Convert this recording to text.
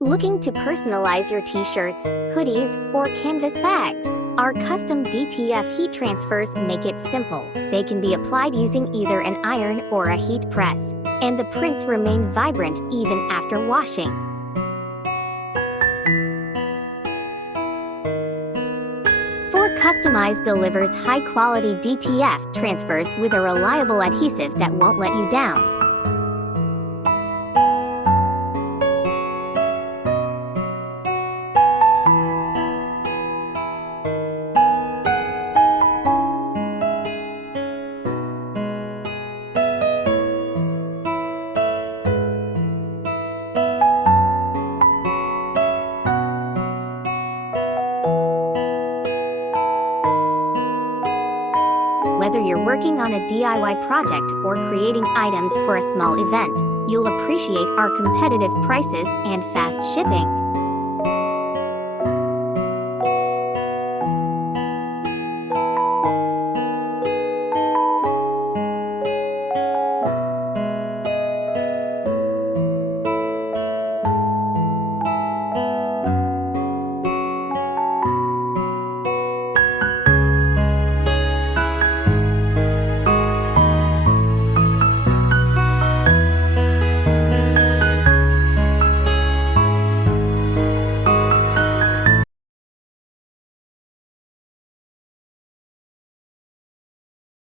Looking to personalize your t-shirts, hoodies, or canvas bags? Our custom DTF heat transfers make it simple. They can be applied using either an iron or a heat press, and the prints remain vibrant even after washing. 4customize delivers high-quality DTF transfers with a reliable adhesive that won't let you down. Whether you're working on a DIY project or creating items for a small event, you'll appreciate our competitive prices and fast shipping.